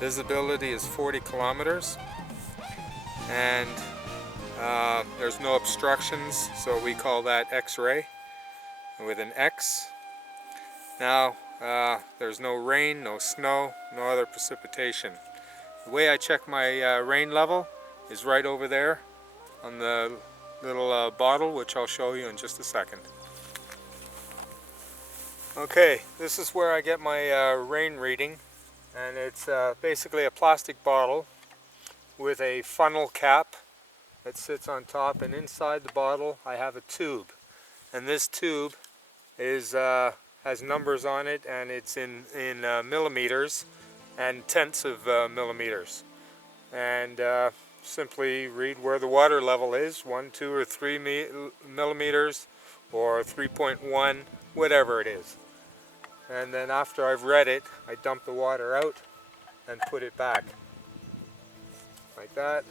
Visibility is 40 kilometers, and there's no obstructions, so we call that X-ray with an X. Now, there's no rain, no snow, no other precipitation. The way I check my rain level is right over there on the little bottle, which I'll show you in just a second. Okay, this is where I get my rain reading, and it's basically a plastic bottle with a funnel cap that sits on top, and inside the bottle I have a tube, and this tube is has numbers on it, and it's in millimeters and tenths of millimeters, and simply read where the water level is, 1, 2, or 3 millimeters, or 3.1, whatever it is. And then after I've read it, I dump the water out and put it back like that.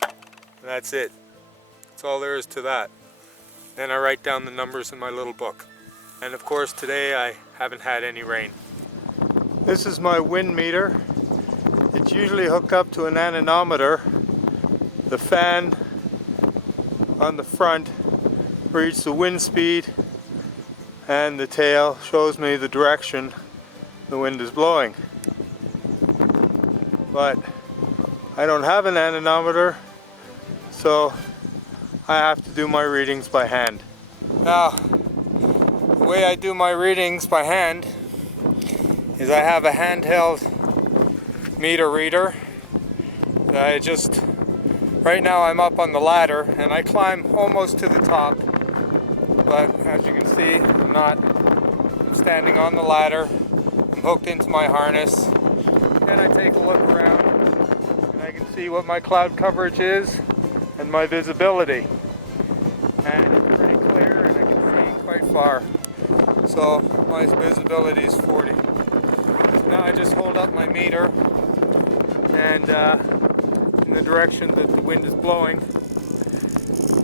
And that's it. That's all there is to that. Then I write down the numbers in my little book. And of course today I haven't had any rain. This is my wind meter. It's usually hooked up to an anemometer. The fan on the front reads the wind speed, and the tail shows me the direction the wind is blowing. But I don't have an anemometer, so I have to do my readings by hand. Now, the way I do my readings by hand is I have a handheld meter reader. Right now I'm up on the ladder and I climb almost to the top, but as you can see, I'm standing on the ladder, I'm hooked into my harness, and I take a look around and I can see what my cloud coverage is and my visibility, and it's pretty clear and I can see quite far. So my visibility is 40. So now I just hold up my meter and in the direction that the wind is blowing,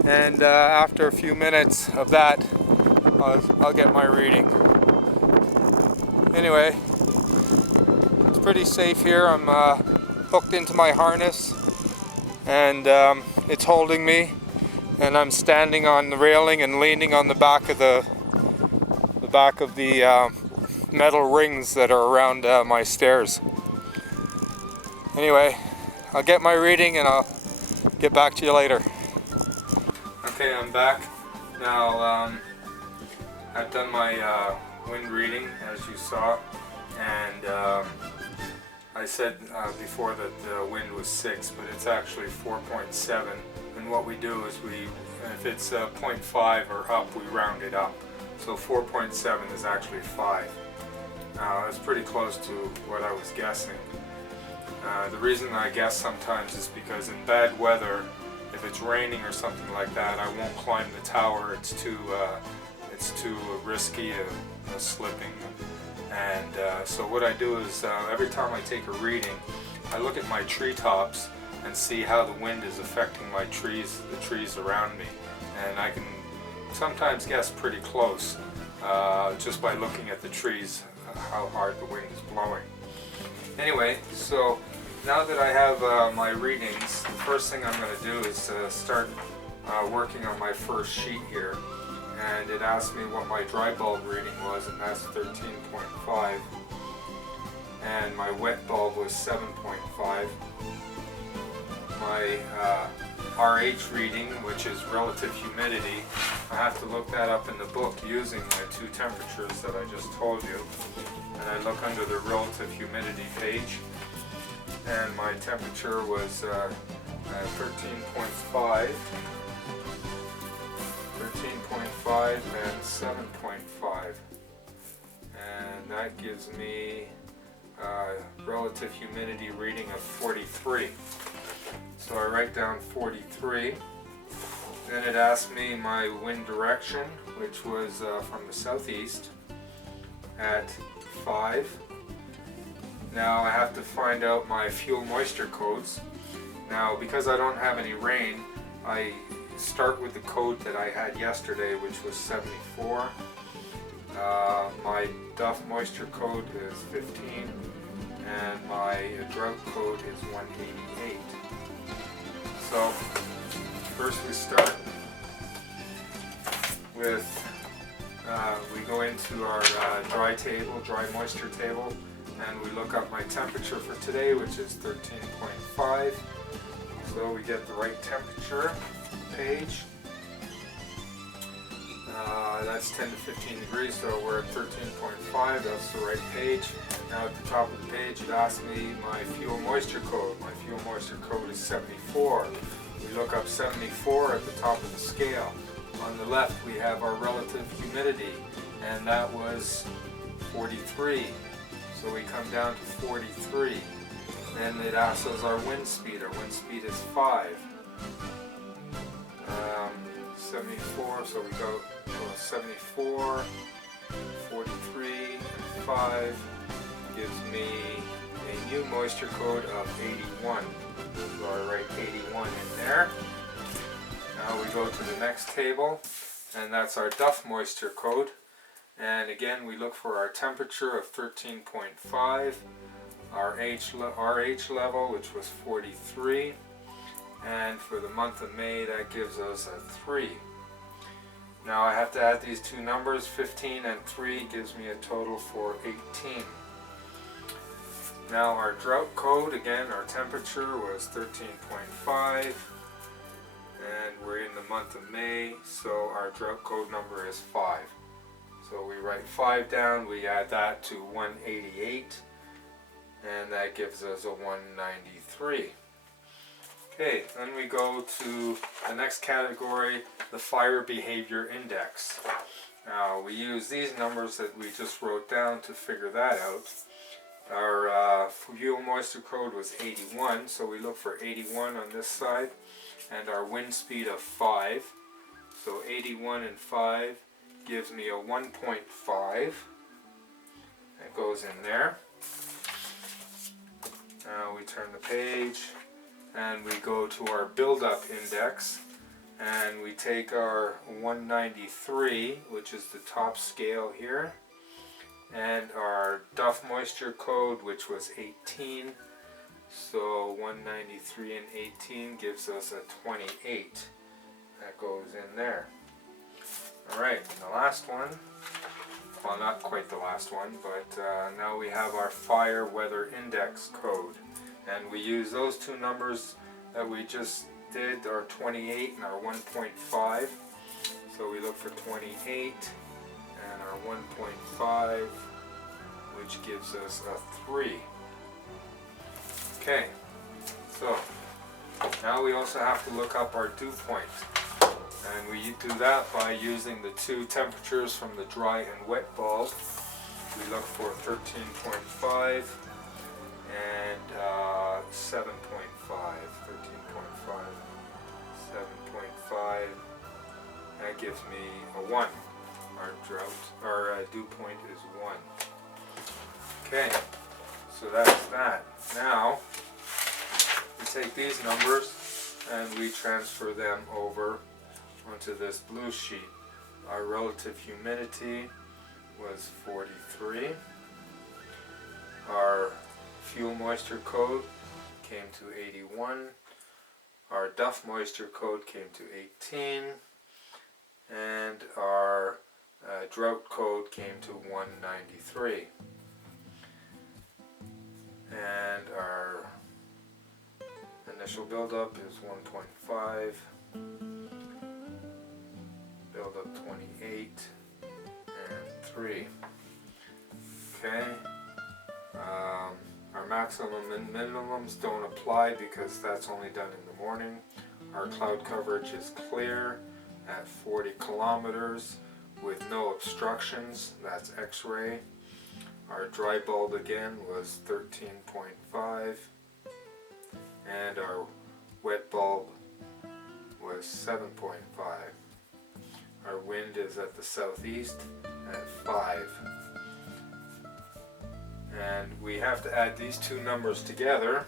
and after a few minutes of that I'll get my reading. Anyway, it's pretty safe here. I'm hooked into my harness, and it's holding me, and I'm standing on the railing and leaning on the back of the metal rings that are around my stairs. Anyway, I'll get my reading and I'll get back to you later. Okay, I'm back. Now, I've done my wind reading, as you saw, and I said before that the wind was 6, but it's actually 4.7. And what we do is if it's 0.5 or up, we round it up. So 4.7 is actually 5. Now, that's pretty close to what I was guessing. The reason I guess sometimes is because in bad weather, if it's raining or something like that, I won't climb the tower. It's too risky, slipping. And so what I do is every time I take a reading, I look at my treetops and see how the wind is affecting my trees, the trees around me, and I can sometimes guess pretty close just by looking at the trees how hard the wind is blowing. Anyway, so now that I have my readings, the first thing I'm going to do is start working on my first sheet here. And it asked me what my dry bulb reading was, and that's 13.5. And my wet bulb was 7.5. My RH reading, which is relative humidity, I have to look that up in the book using my 2 temperatures that I just told you. And I look under the relative humidity page, and my temperature was 13.5 and 7.5, and that gives me relative humidity reading of 43. So I write down 43. Then it asked me my wind direction, which was from the southeast at 5. Now I have to find out my fuel moisture codes. Now, because I don't have any rain, I start with the code that I had yesterday, which was 74. My Duff moisture code is 15, and drought code is 188. So first we start with, we go into our dry moisture table, and we look up my temperature for today, which is 13.5. So we get the right temperature page. That's 10 to 15 degrees, so we're at 13.5, that's the right page. Now at the top of the page it asks me my fuel moisture code. My fuel moisture code is 74. We look up 74 at the top of the scale. On the left we have our relative humidity, and that was 43. So we come down to 43. Then it asks us our wind speed. Our wind speed is 5. 74, so we go 74, 43, and 5 gives me a new moisture code of 81. So I write 81 in there. Now we go to the next table, and that's our Duff moisture code. And again, we look for our temperature of 13.5, our RH level, which was 43. And for the month of May, that gives us a 3. Now I have to add these two numbers. 15 and 3 gives me a total for 18. Now our drought code, again, our temperature was 13.5, and we're in the month of May, so our drought code number is 5. So we write 5 down, we add that to 188, and that gives us a 193. Okay, then we go to the next category, the Fire Behavior Index. Now we use these numbers that we just wrote down to figure that out. Our fuel moisture code was 81, so we look for 81 on this side, and our wind speed of 5. So 81 and 5 gives me a 1.5. That goes in there. Now we turn the page, and we go to our buildup index, and we take our 193, which is the top scale here, and our Duff moisture code, which was 18. So 193 and 18 gives us a 28. That goes in there. Alright, the last one, well, not quite the last one, but now we have our Fire Weather Index code. And we use those two numbers that we just did, our 28 and our 1.5. So we look for 28 and our 1.5, which gives us a 3. Okay, so now we also have to look up our dew point. And we do that by using the two temperatures from the dry and wet bulb. We look for 13.5 and 7.5, 13.5, 7.5. That gives me a 1. Our dew point is 1. Okay, so that's that. Now we take these numbers and we transfer them over onto this blue sheet. Our relative humidity was 43. Our fuel moisture code came to 81. Our Duff moisture code came to 18. And our drought code came to 193. And our initial buildup is 1.5. Buildup 28 and 3. Okay. Our maximum and minimums don't apply because that's only done in the morning. Our cloud coverage is clear at 40 kilometers with no obstructions. That's X-ray. Our dry bulb again was 13.5, and our wet bulb was 7.5. Our wind is at the southeast at 5. And we have to add these two numbers together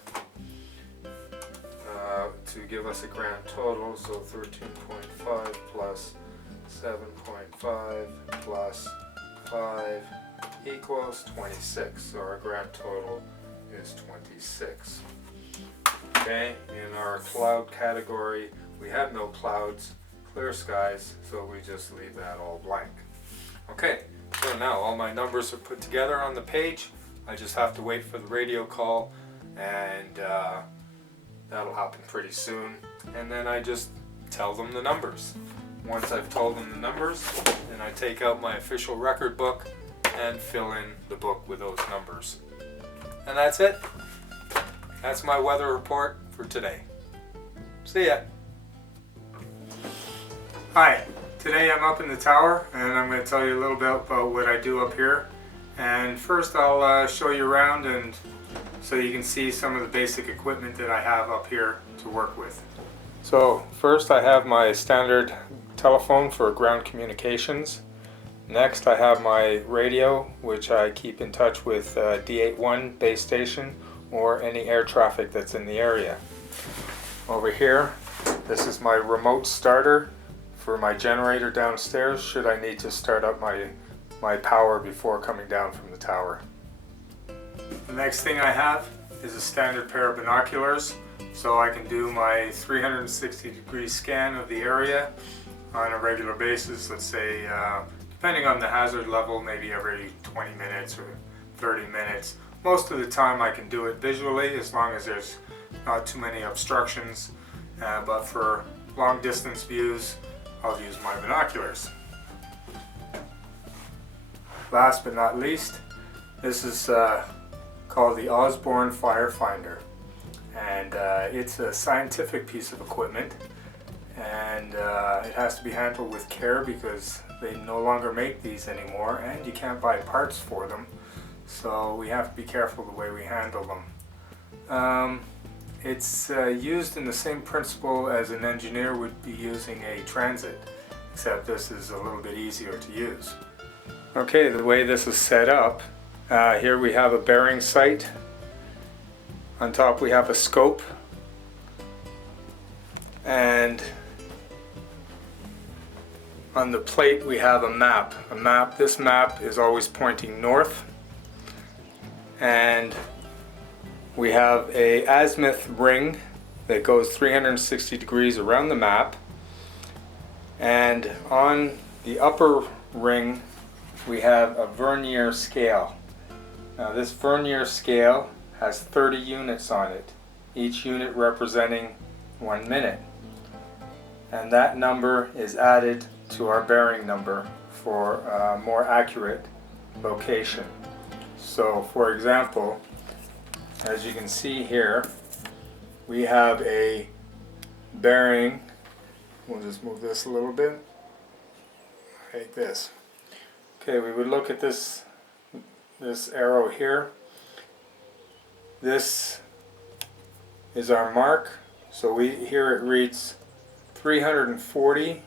to give us a grand total. So 13.5 plus 7.5 plus 5 equals 26. So our grand total is is 26. Okay, in our cloud category, we have no clouds, clear skies, so we just leave that all blank. Okay, so now all my numbers are put together on the page. I just have to wait for the radio call, and that'll happen pretty soon. And then I just tell them the numbers. Once I've told them the numbers, then I take out my official record book and fill in the book with those numbers. And that's it. That's my weather report for today. See ya. Hi, today I'm up in the tower and I'm going to tell you a little bit about what I do up here. And first I'll show you around and so you can see some of the basic equipment that I have up here to work with. So first I have my standard telephone for ground communications. Next I have my radio, which I keep in touch with D81 base station or any air traffic that's in the area. Over here, this is my remote starter for my generator downstairs should I need to start up my power before coming down from the tower. The next thing I have is a standard pair of binoculars so I can do my 360-degree scan of the area on a regular basis. Let's say, depending on the hazard level, maybe every 20 minutes or 30 minutes. Most of the time I can do it visually as long as there's not too many obstructions, but for long distance views I'll use my binoculars. Last but not least, this is called the Osborne Firefinder, and it's a scientific piece of equipment, and it has to be handled with care because they no longer make these anymore and you can't buy parts for them, so we have to be careful the way we handle them. It's used in the same principle as an engineer would be using a transit, except this is a little bit easier to use. Okay, the way this is set up, here we have a bearing sight. On top we have a scope, and on the plate we have a map. This map is always pointing north, and we have a azimuth ring that goes 360 degrees around the map, and on the upper ring we have a vernier scale. Now this vernier scale has 30 units on it, each unit representing 1 minute, and that number is added to our bearing number for a more accurate location. So for example, as you can see here, we have a bearing, we'll just move this a little bit, like this. Okay, we would look at this arrow here. This is our mark, so here it reads 340,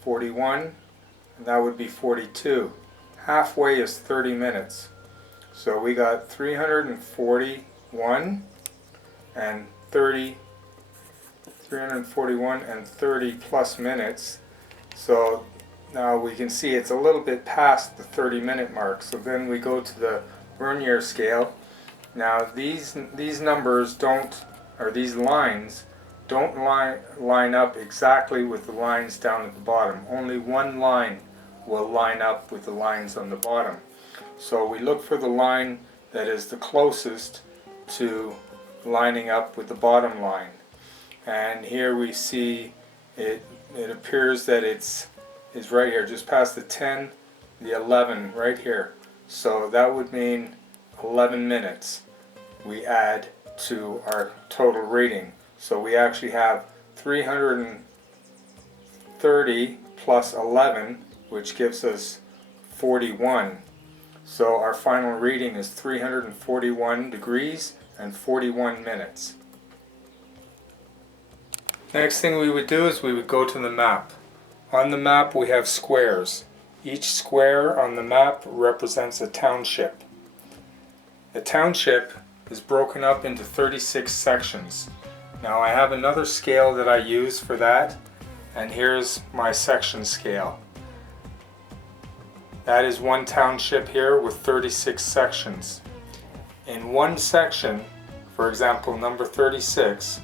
41, and that would be 42. Halfway is 30 minutes. So we got 341 and 30, 341 and 30 plus minutes. So now we can see it's a little bit past the 30-minute mark. So then we go to the vernier scale. Now these numbers don't, or these lines don't line up exactly with the lines down at the bottom. Only one line will line up with the lines on the bottom. So we look for the line that is the closest to lining up with the bottom line. And here we see it appears that it's right here, just past the 10, the 11, right here. So that would mean 11 minutes we add to our total reading. So we actually have 330 plus 11, which gives us 41. So our final reading is 341 degrees and 41 minutes. Next thing we would do is we would go to the map. On the map we have squares. Each square on the map represents a township. A township is broken up into 36 sections. Now I have another scale that I use for that, and here's my section scale. That is one township here with 36 sections. in one section, for example number 36,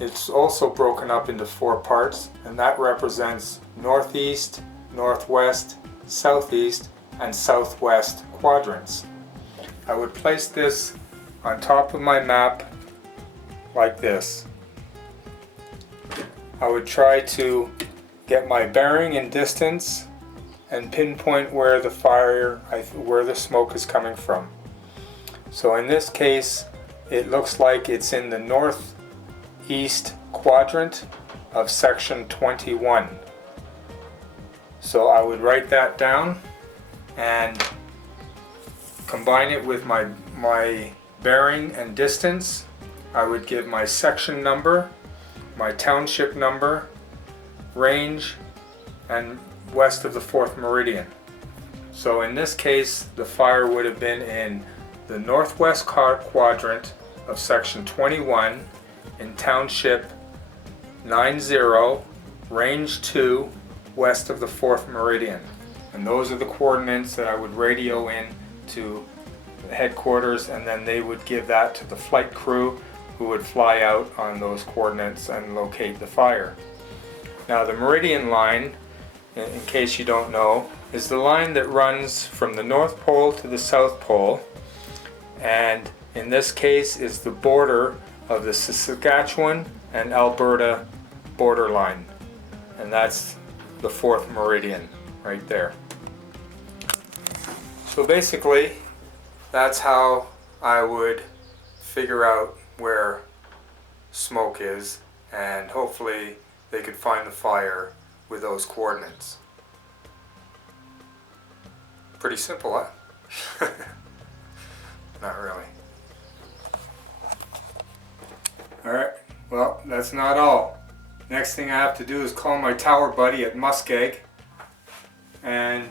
it's also broken up into 4 parts, and that represents northeast, northwest, southeast, and southwest quadrants. I would place this on top of my map like this. I would try to get my bearing and distance and pinpoint where the where the smoke is coming from. So in this case, it looks like it's in the northeast quadrant of section 21. So I would write that down and combine it with my bearing and distance. I would give my section number, my township number, range, and west of the 4th meridian. So in this case, the fire would have been in the northwest quadrant of section 21 in township 90, range 2, west of the 4th meridian. And those are the coordinates that I would radio in to the headquarters, and then they would give that to the flight crew who would fly out on those coordinates and locate the fire. Now the meridian line, in case you don't know, is the line that runs from the North Pole to the South Pole, and in this case is the border of the Saskatchewan and Alberta borderline, and that's the 4th meridian right there. So basically that's how I would figure out where smoke is, and hopefully they could find the fire with those coordinates. Pretty simple, huh? Not really. Alright, well, that's not all. Next thing I have to do is call my tower buddy at Muskeg and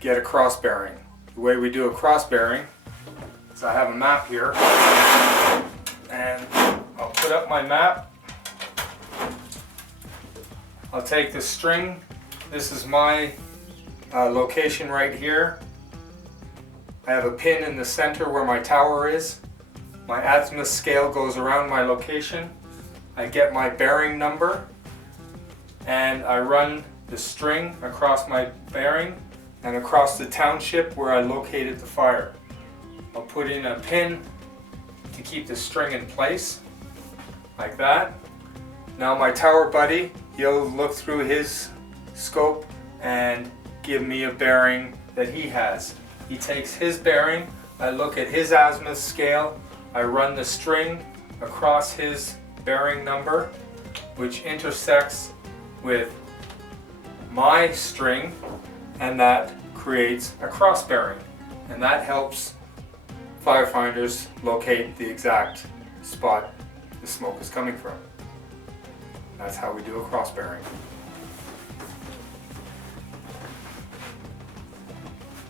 get a cross bearing. The way we do a cross bearing is I have a map here, and I'll put up my map. I'll take the string. This is my location right here. I have a pin in the center where my tower is. My azimuth scale goes around my location. I get my bearing number and I run the string across my bearing and across the township where I located the fire. I'll put in a pin to keep the string in place, like that. Now my tower buddy, he'll look through his scope and give me a bearing that he has. He takes his bearing, I look at his azimuth scale, I run the string across his bearing number, which intersects with my string, and that creates a cross bearing, and that helps firefighters locate the exact spot the smoke is coming from. That's how we do a cross bearing.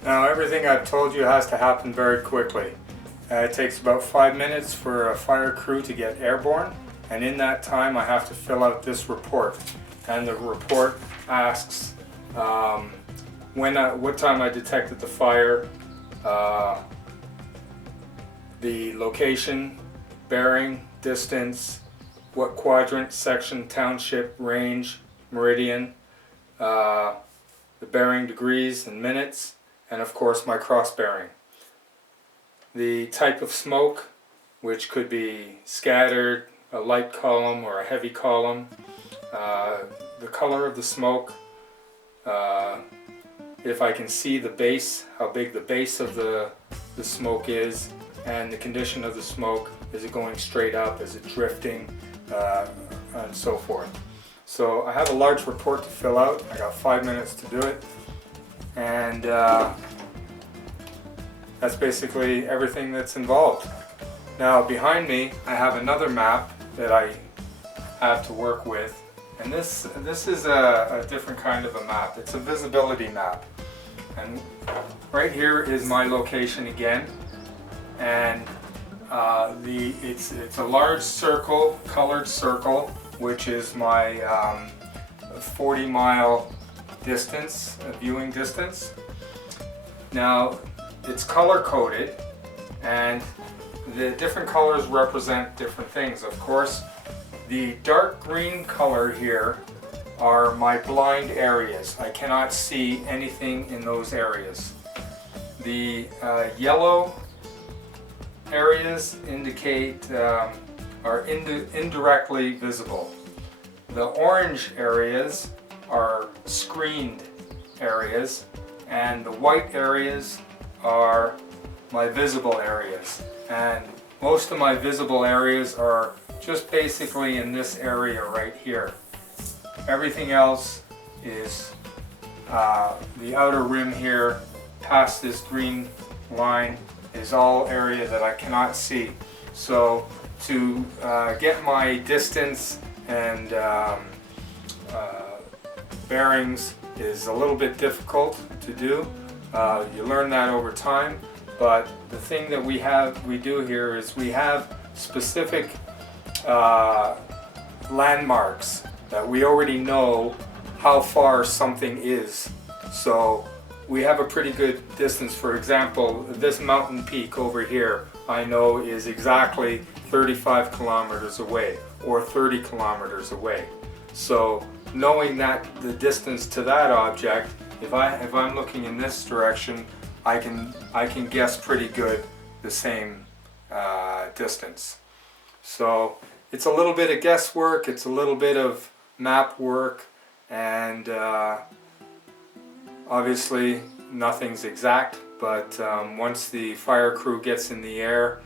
Now everything I've told you has to happen very quickly. It takes about 5 minutes for a fire crew to get airborne, and in that time I have to fill out this report. And the report asks what time I detected the fire, the location, bearing, distance, what quadrant, section, township, range, meridian, the bearing degrees and minutes, and of course my cross bearing. The type of smoke, which could be scattered, a light column or a heavy column, the color of the smoke, if I can see the base, how big the base of the smoke is, and the condition of the smoke. Is it going straight up? Is it drifting? And so forth. So I have a large report to fill out. I got 5 minutes to do it, and that's basically everything that's involved. Now behind me I have another map that I have to work with, and this is a different kind of a map. It's a visibility map, and right here is my location again, and it's a large circle, colored circle, which is my 40-mile distance, viewing distance. Now it's color coded, and the different colors represent different things. Of course, the dark green color here are my blind areas. I cannot see anything in those areas. The yellow areas indicate are indirectly visible. The orange areas are screened areas, and the white areas are my visible areas. And most of my visible areas are just basically in this area right here. Everything else is the outer rim here past this green line is all area that I cannot see. So to get my distance and bearings is a little bit difficult to do. You learn that over time, but the thing that we do here is we have specific landmarks that we already know how far something is. So we have a pretty good distance. For example, this mountain peak over here I know is exactly 35 kilometers away or 30 kilometers away. So knowing that the distance to that object, if I'm looking in this direction, I can guess pretty good the same distance. So it's a little bit of guesswork, it's a little bit of map work, and obviously nothing's exact, but once the fire crew gets in the air